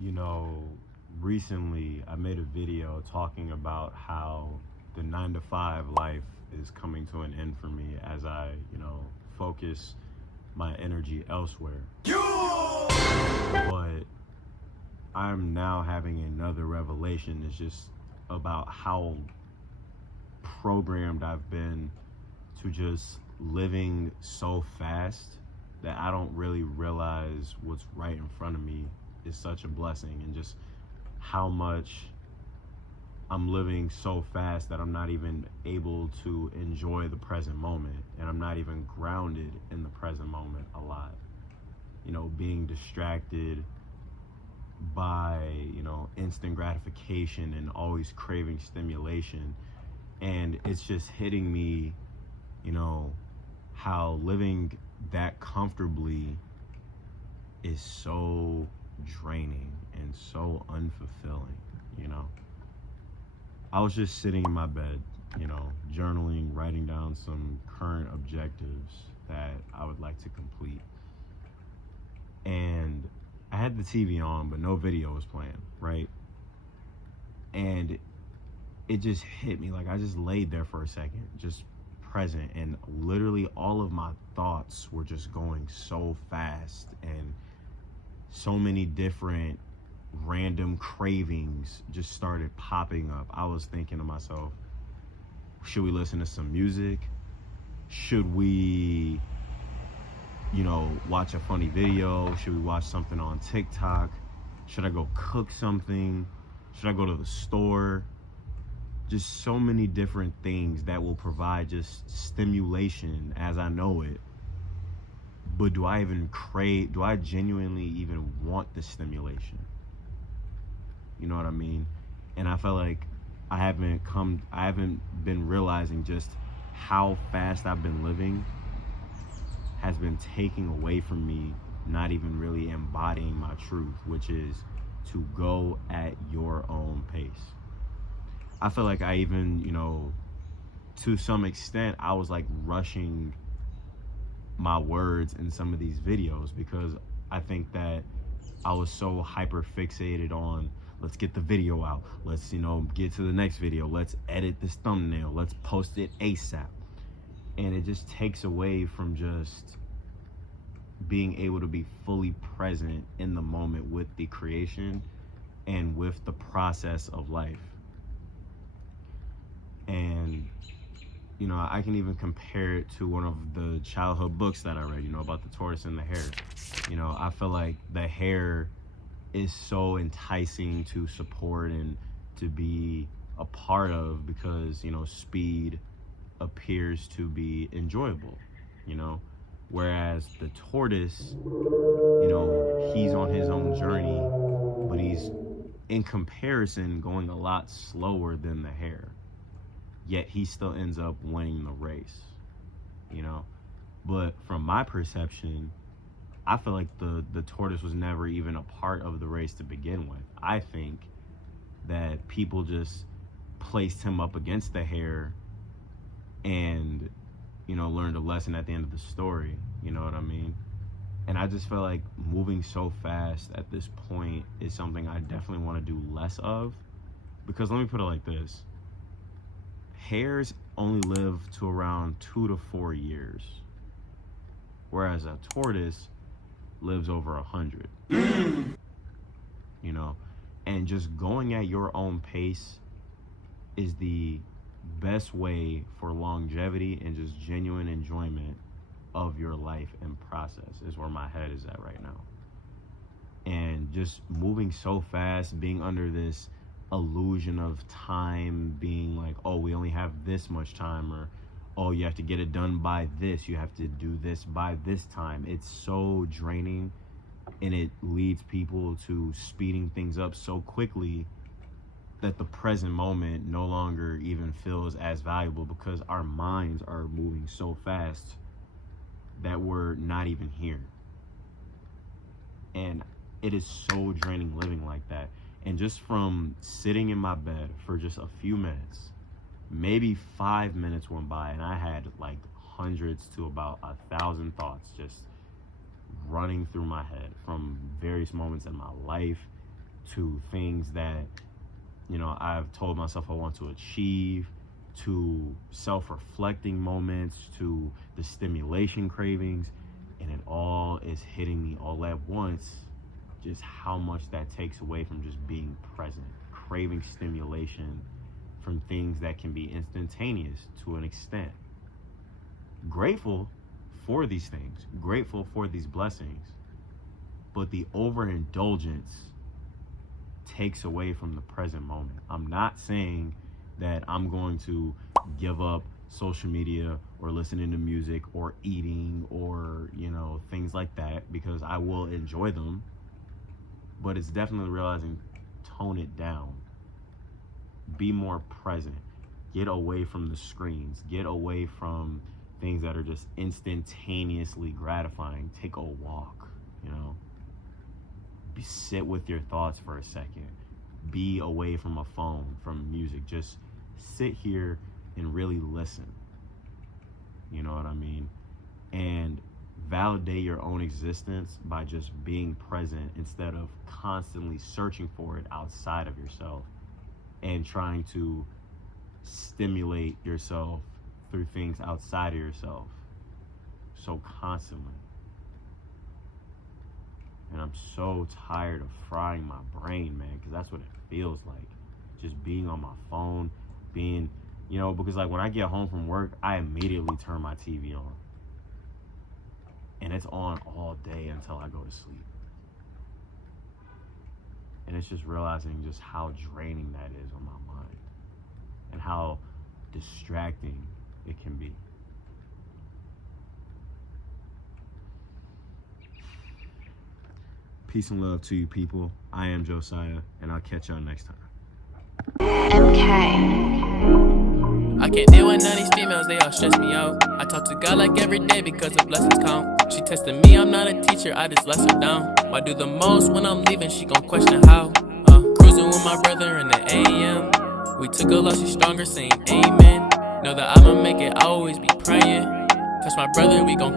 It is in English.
You know, recently I made a video talking about how the 9 to 5 life is coming to an end for me as I, focus my energy elsewhere. But I'm now having another revelation. It's just about how programmed I've been to just living so fast that I don't really realize what's right in front of me is such a blessing, and just how much I'm living so fast that I'm not even able to enjoy the present moment, and I'm not even grounded in the present moment a lot. Being distracted by, instant gratification and always craving stimulation. And it's just hitting me, you know, how living that comfortably is so draining and so unfulfilling. I was just sitting in my bed, journaling, writing down some current objectives that I would like to complete. And I had the TV on, but no video was playing, right? And it just hit me. Like, I just laid there for a second, just present, and literally all of my thoughts were just going so fast, and so many different random cravings just started popping up. I was thinking to myself, should we listen to some music? Should we, watch a funny video? Should we watch something on TikTok? Should I go cook something? Should I go to the store? Just so many different things that will provide just stimulation as I know it. But do I genuinely even want the stimulation? You know what I mean? And I felt like I haven't been realizing just how fast I've been living has been taking away from me not even really embodying my truth, which is to go at your own pace. I feel like I even, to some extent, I was like rushing my words in some of these videos, because I think that I was so hyper fixated on, let's get the video out, let's get to the next video, let's edit this thumbnail, let's post it ASAP. And it just takes away from just being able to be fully present in the moment with the creation and with the process of life. And I can even compare it to one of the childhood books that I read, about the tortoise and the hare. I feel like the hare is so enticing to support and to be a part of, because, speed appears to be enjoyable, whereas the tortoise, he's on his own journey, but he's in comparison going a lot slower than the hare, yet he still ends up winning the race. But from my perception, I feel like the tortoise was never even a part of the race to begin with. I think that people just placed him up against the hare and, learned a lesson at the end of the story. You know what I mean? And I just feel like moving so fast at this point is something I definitely want to do less of. Because let me put it like this. Hares only live to around 2 to 4 years, whereas a tortoise lives over 100. And just going at your own pace is the best way for longevity and just genuine enjoyment of your life and process, is where my head is at right now. And just moving so fast, being under this illusion of time, being like, oh, we only have this much time, or oh, you have to get it done by this, you have to do this by this time. It's so draining, and it leads people to speeding things up so quickly that the present moment no longer even feels as valuable, because our minds are moving so fast that we're not even here. And it is so draining living like that. And just from sitting in my bed for just a few minutes, maybe 5 minutes went by, and I had like hundreds to about 1,000 thoughts just running through my head from various moments in my life, to things that, I've told myself I want to achieve, to self-reflecting moments, to the stimulation cravings, and it all is hitting me all at once, just how much that takes away from just being present, craving stimulation from things that can be instantaneous to an extent. Grateful for these things, grateful for these blessings, but the overindulgence takes away from the present moment. I'm not saying that I'm going to give up social media or listening to music or eating or, things like that, because I will enjoy them. But it's definitely realizing, tone it down. Be more present. Get away from the screens. Get away from things that are just instantaneously gratifying. Take a walk, sit with your thoughts for a second. Be away from a phone, from music. Just sit here and really listen. You know what I mean? And validate your own existence by just being present instead of constantly searching for it outside of yourself and trying to stimulate yourself through things outside of yourself so constantly. And I'm so tired of frying my brain, man, because that's what it feels like. Just being on my phone, because like when I get home from work, I immediately turn my TV on. And it's on all day until I go to sleep. And it's just realizing just how draining that is on my mind and how distracting it can be. Peace and love to you people. I am Josiah, and I'll catch y'all next time. MK. I can't deal with none of these females, they all stress me out. I talk to God like every day because the blessings count. She testing me, I'm not a teacher, I just let her down. Why do the most when I'm leaving, she gon' question how. Cruising with my brother in the AM. We took a loss, she's stronger, saying amen. Know that I'ma make it, I always be praying. Touch my brother, we gon'